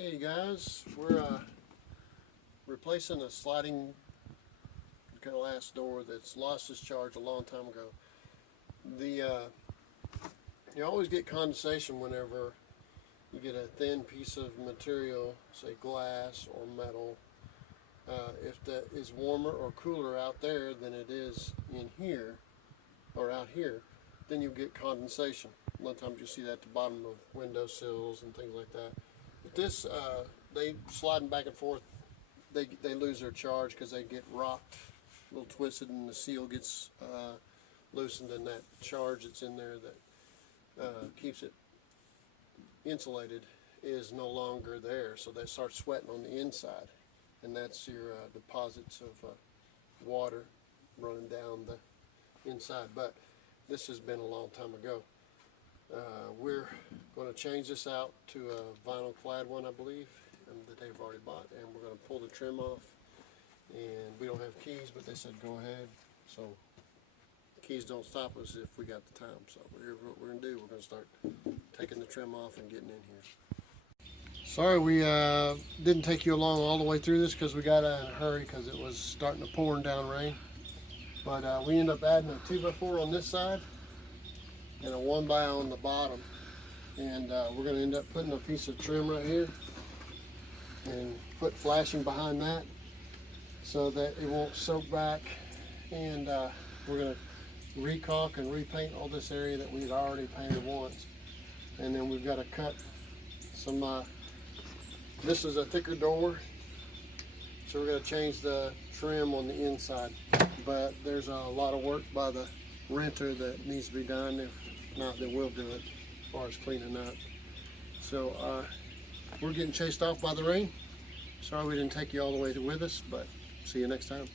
Hey guys, we're replacing a sliding glass door that's lost its charge a long time ago. You always get condensation whenever you get a thin piece of material, say glass or metal. If that is warmer or cooler out there than it is in here or out here, then you get condensation. A lot of times you see that at the bottom of windowsills and things like that. But this, they sliding back and forth, they lose their charge because they get rocked, a little twisted, and the seal gets loosened, and that charge that's in there that keeps it insulated is no longer there. So they start sweating on the inside, and that's your deposits of water running down the inside. But this has been a long time ago. We're going to change this out to a vinyl clad one, I believe, that they've already bought, and we're going to pull the trim off. And we don't have keys, but they said go ahead. So keys don't stop us if we got the time. So here's what we're going to do. We're going to start taking the trim off and getting in here. Sorry we didn't take you along all the way through this because we got in a hurry because it was starting to pouring down rain. But we ended up adding a 2x4 on this side and a 1x on the bottom, and we're going to end up putting a piece of trim right here and put flashing behind that so that it won't soak back, and we're going to recaulk and repaint all this area that we'd already painted once. And then we've got to cut some this is a thicker door, so we're going to change the trim on the inside, but there's a lot of work by the renter that needs to be done. If not, then we'll do it as far as cleaning up. So we're getting chased off by the rain. Sorry we didn't take you all the way with us, but see you next time.